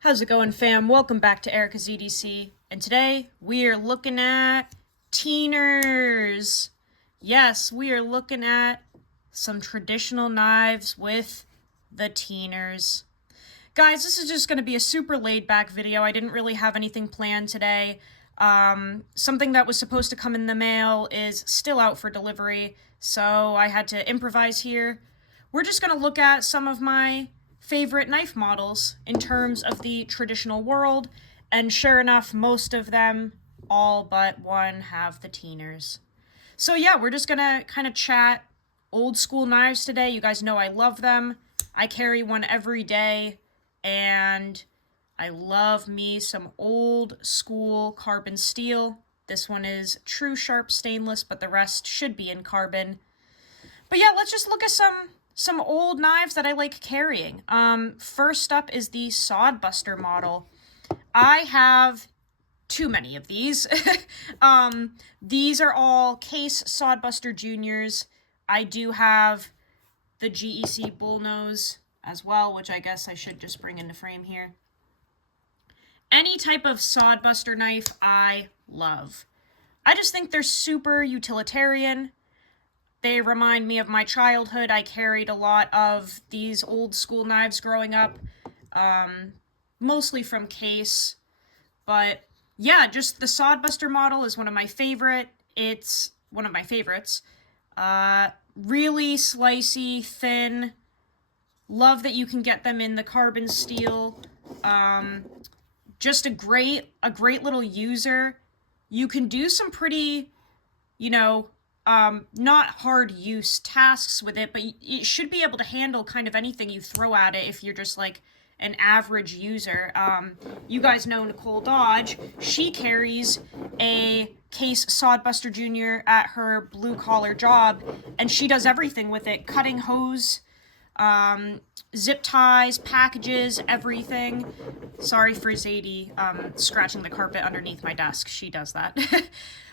How's it going, fam? Welcome back to Erica's EDC, and today we are looking at TINERs. Yes, we are looking at some traditional knives with the TINERs. Guys, this is just going to be a super laid-back video. I didn't really have anything planned today. Something that was supposed to come in the mail is still out for delivery, so I had to improvise here. We're just going to look at some of my favorite knife models in terms of the traditional world, and sure enough, most of them, all but one, have the TINERs. So yeah, we're just gonna kind of chat old school knives today. You guys know I love them. I carry one every day, and I love me some old school carbon steel. This one is true sharp stainless, but the rest should be in carbon. But yeah, let's just look at some old knives that I like carrying. First up is the Sodbuster model. I have too many of these. These are all case Sodbuster Juniors. I do have the GEC Bullnose as well, which I guess I should just bring into frame here. Any type of Sodbuster knife I love. I just think they're super utilitarian. They remind me of my childhood. I carried a lot of these old school knives growing up, mostly from case. But yeah, just the Sodbuster model is one of my favorite. It's one of my favorites. Really slicey, thin. Love that you can get them in the carbon steel. Just a great little user. You can do some pretty, not hard use tasks with it, but you should be able to handle kind of anything you throw at it if you're just like an average user. You guys know Nicole Dodge. She carries a case Sodbuster Junior at her blue collar job, and she does everything with it. Cutting hose, zip ties, packages, everything. Sorry for Zadie scratching the carpet underneath my desk. She does that.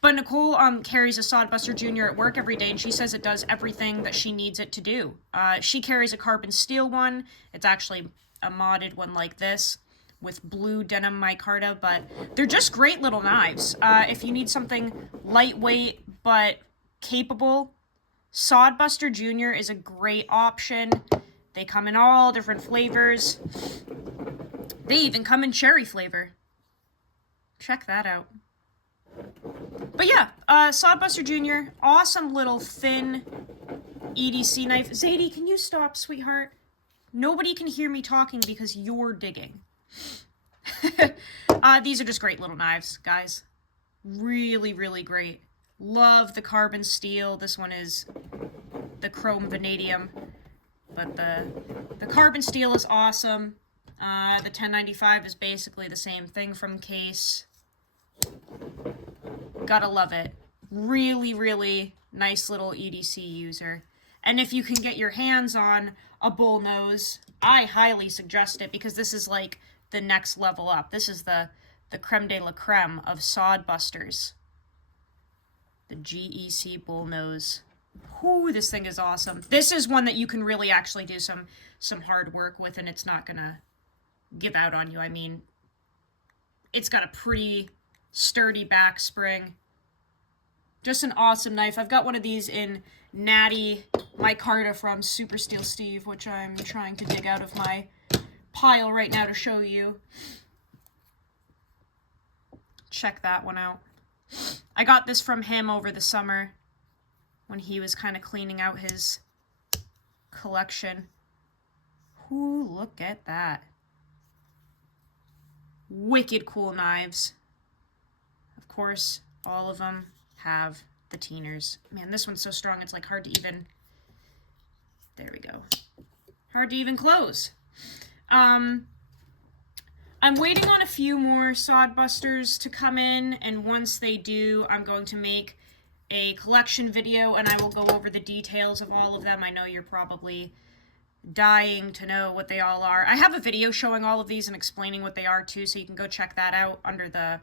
But Nicole carries a Sodbuster Junior at work every day, and she says it does everything that she needs it to do. She carries a carbon steel one. It's actually a modded one like this with blue denim micarta, but they're just great little knives. If you need something lightweight but capable, Sodbuster Junior is a great option. They come in all different flavors. They even come in cherry flavor. Check that out. But yeah, Sodbuster Junior, awesome little thin EDC knife. Zadie, can you stop, sweetheart? Nobody can hear me talking because you're digging. These are just great little knives, guys. Really, really great. Love the carbon steel. This one is the chrome vanadium, but the carbon steel is awesome. The 1095 is basically the same thing from case. Gotta love it. Really, really nice little EDC user. And if you can get your hands on a Bullnose, I highly suggest it because this is like the next level up. This is the creme de la creme of Sodbusters. The GEC Bullnose. Whoo, this thing is awesome. This is one that you can really actually do some hard work with, and it's not gonna give out on you. I mean, it's got a pretty sturdy back spring. Just an awesome knife. I've got one of these in natty micarta from Super Steel Steve, which I'm trying to dig out of my pile right now to show you. Check that one out. I got this from him over the summer when he was kind of cleaning out his collection. Ooh, look at that. Wicked cool knives. Of course, all of them have the TINERs. Man, this one's so strong, it's like hard to even... There we go. Hard to even close. I'm waiting on a few more Sodbusters to come in, and once they do, I'm going to make a collection video, and I will go over the details of all of them. I know you're probably dying to know what they all are. I have a video showing all of these and explaining what they are too, so you can go check that out under the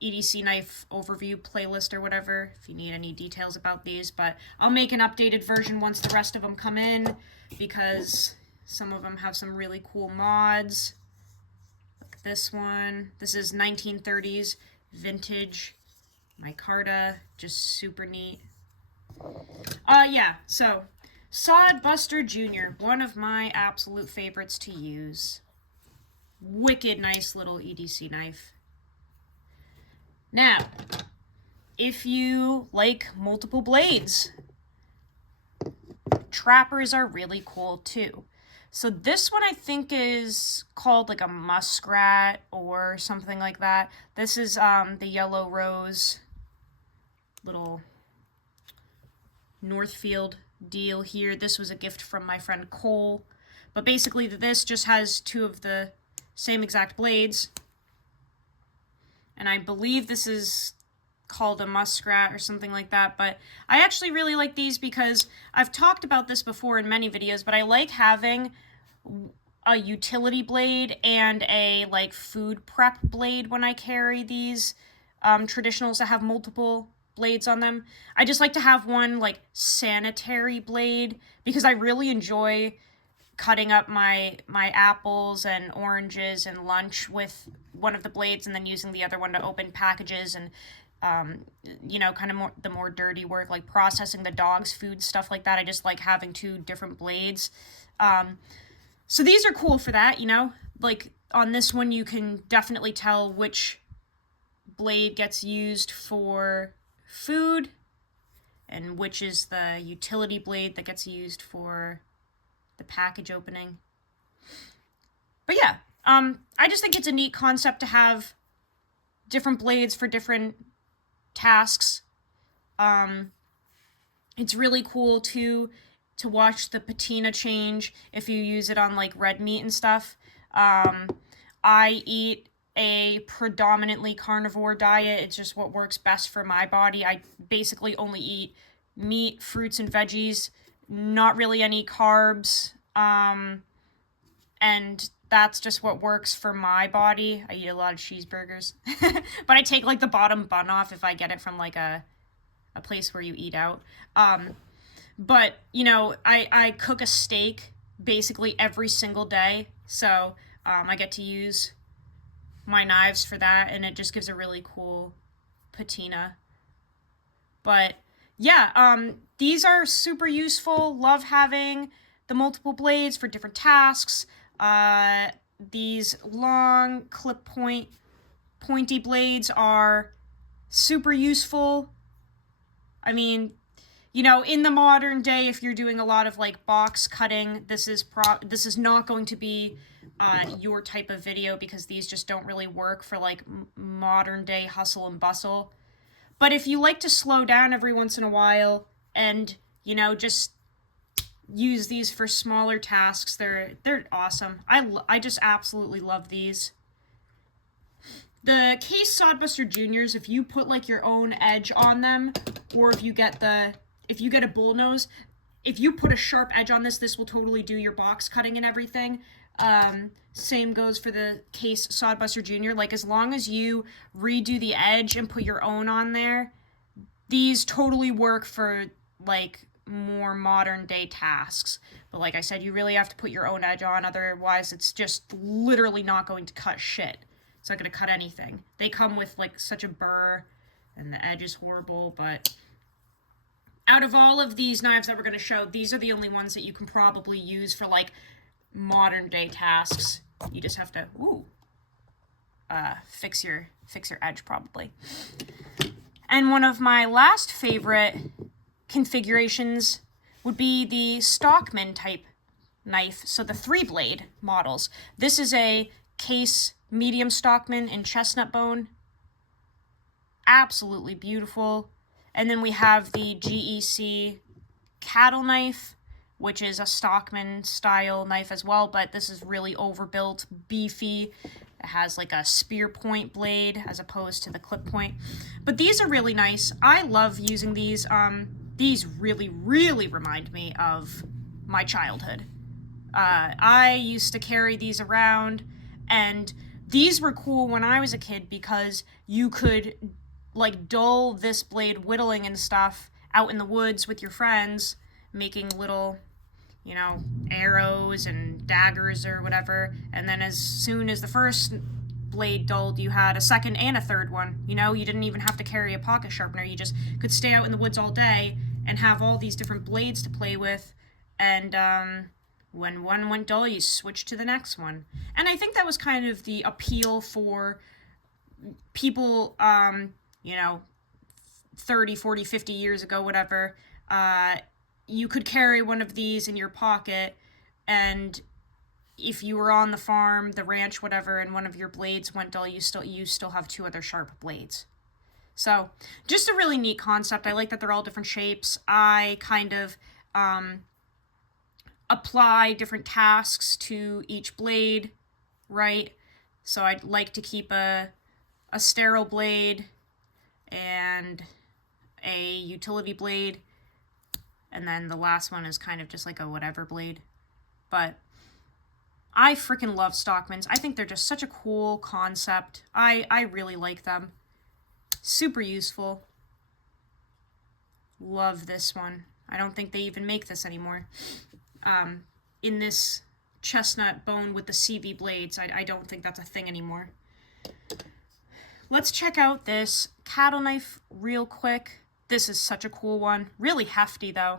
EDC knife overview playlist or whatever if you need any details about these. But I'll make an updated version once the rest of them come in because some of them have some really cool mods. like this one. This is 1930s vintage micarta, just super neat. Yeah, so Sodbuster Jr., one of my absolute favorites to use. Wicked nice little EDC knife. Now, if you like multiple blades, trappers are really cool too. So this one I think is called like a muskrat or something like that. This is the yellow rose little Northfield deal here. This was a gift from my friend Cole. But basically this just has two of the same exact blades. And I believe this is called a muskrat or something like that, but I actually really like these because I've talked about this before in many videos, but I like having a utility blade and a like food prep blade when I carry these traditionals that have multiple blades on them. I just like to have one like sanitary blade because I really enjoy cutting up my apples and oranges and lunch with one of the blades and then using the other one to open packages and you know, kind of the more dirty work, like processing the dog's food, stuff like that. I just like having two different blades. So these are cool for that, you know, like on this one, you can definitely tell which blade gets used for food and which is the utility blade that gets used for the package opening. But yeah, I just think it's a neat concept to have different blades for different tasks. It's really cool to watch the patina change if you use it on like red meat and stuff. I eat a predominantly carnivore diet. It's just what works best for my body. I basically only eat meat, fruits, and veggies, not really any carbs. And that's just what works for my body. I eat a lot of cheeseburgers. But I take like the bottom bun off if I get it from like a place where you eat out. But, you know, I cook a steak basically every single day. So I get to use my knives for that, and it just gives a really cool patina. But yeah, these are super useful. Love having the multiple blades for different tasks. These long clip pointy blades are super useful. I mean, you know, in the modern day, if you're doing a lot of like box cutting, this is not going to be your type of video because these just don't really work for like modern day hustle and bustle. But if you like to slow down every once in a while and, you know, just use these for smaller tasks, they're awesome. I just absolutely love these. The Case Sodbuster Juniors, if you put like your own edge on them, or if you get a Bullnose, if you put a sharp edge on this will totally do your box cutting and everything. Same goes for the Case Sodbuster Jr. Like, as long as you redo the edge and put your own on there, these totally work for, like, more modern day tasks. But like I said, you really have to put your own edge on, otherwise it's just literally not going to cut shit. It's not going to cut anything. They come with, like, such a burr, and the edge is horrible, but out of all of these knives that we're going to show, these are the only ones that you can probably use for, like, modern day tasks. You just have to fix your edge probably. And one of my last favorite configurations would be the Stockman type knife, so the 3-blade models. This is a Case medium Stockman in chestnut bone. Absolutely beautiful. And then we have the GEC cattle knife, which is a Stockman style knife as well, but this is really overbuilt, beefy. It has like a spear point blade as opposed to the clip point. But these are really nice. I love using these. These really, really remind me of my childhood. I used to carry these around, and these were cool when I was a kid because you could like dull this blade whittling and stuff out in the woods with your friends, making little, you know, arrows and daggers or whatever. And then as soon as the first blade dulled, you had a second and a third one. You know, you didn't even have to carry a pocket sharpener. You just could stay out in the woods all day and have all these different blades to play with. And when one went dull, you switched to the next one. And I think that was kind of the appeal for people, you know, 30, 40, 50 years ago, whatever. You could carry one of these in your pocket, and if you were on the farm, the ranch, whatever, and one of your blades went dull, you still have two other sharp blades. So just a really neat concept. I like that they're all different shapes. I kind of apply different tasks to each blade, right? So I'd like to keep a sterile blade and a utility blade, and then the last one is kind of just like a whatever blade. But I freaking love Stockmans. I think they're just such a cool concept. I really like them. Super useful. Love this one. I don't think they even make this anymore. In this chestnut bone with the CV blades, I don't think that's a thing anymore. Let's check out this cattle knife real quick. This is such a cool one. Really hefty, though.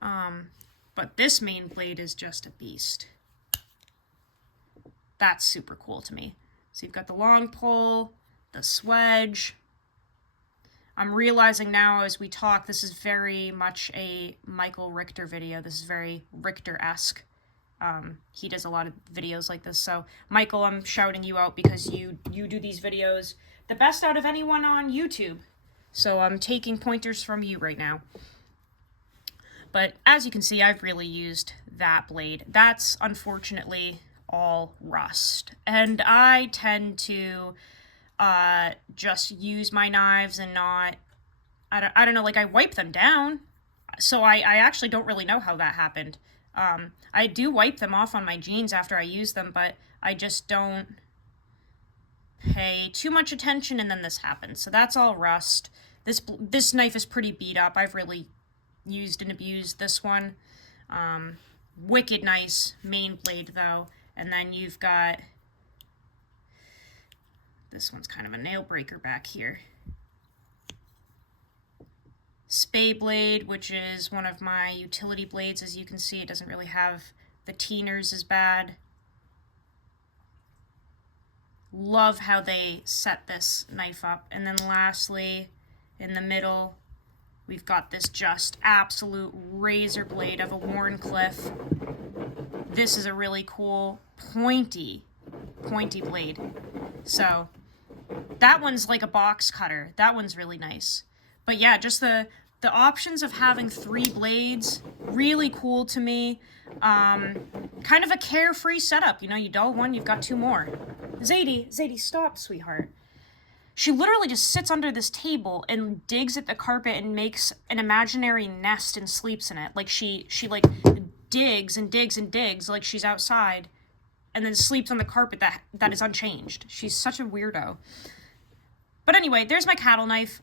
But this main blade is just a beast. That's super cool to me. So you've got the long pole, the swedge. I'm realizing now as we talk, this is very much a Michael Richter video. This is very Richter-esque. He does a lot of videos like this. So, Michael, I'm shouting you out because you do these videos the best out of anyone on YouTube. So I'm taking pointers from you right now. But as you can see, I've really used that blade. That's unfortunately all rust. And I tend to just use my knives and not, I don't know, like I wipe them down. So I actually don't really know how that happened. I do wipe them off on my jeans after I use them, but I just don't pay too much attention, and then this happens. So that's all rust. This knife is pretty beat up. I've really used and abused this one. Wicked nice main blade though. And then you've got, this one's kind of a nail breaker back here. Spay blade, which is one of my utility blades. As you can see, it doesn't really have the TINERs as bad. Love how they set this knife up. And then lastly, in the middle, we've got this just absolute razor blade of a Warncliffe. This is a really cool pointy blade. So that one's like a box cutter. That one's really nice. But yeah, just the options of having 3 blades, really cool to me. Kind of a carefree setup. You know, you dull one, you've got 2 more. Zadie, stop, sweetheart. She literally just sits under this table and digs at the carpet and makes an imaginary nest and sleeps in it. Like she like digs and digs and digs like she's outside, and then sleeps on the carpet that is unchanged. She's such a weirdo. But anyway, there's my cattle knife.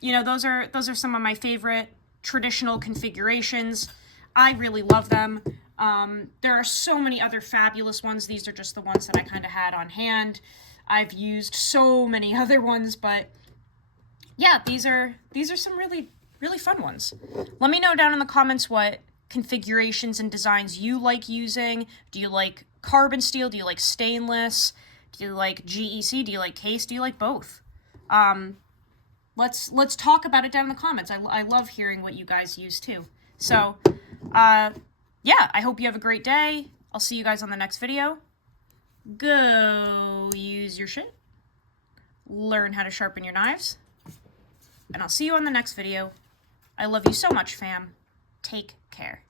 You know, those are some of my favorite traditional configurations. I really love them. There are so many other fabulous ones. These are just the ones that I kind of had on hand. I've used so many other ones, but yeah, these are some really, really fun ones. Let me know down in the comments what configurations and designs you like using. Do you like carbon steel? Do you like stainless? Do you like GEC? Do you like case? Do you like both? Let's talk about it down in the comments. I love hearing what you guys use too. So, yeah, I hope you have a great day. I'll see you guys on the next video. Go use your shit. Learn how to sharpen your knives. And I'll see you on the next video. I love you so much, fam. Take care.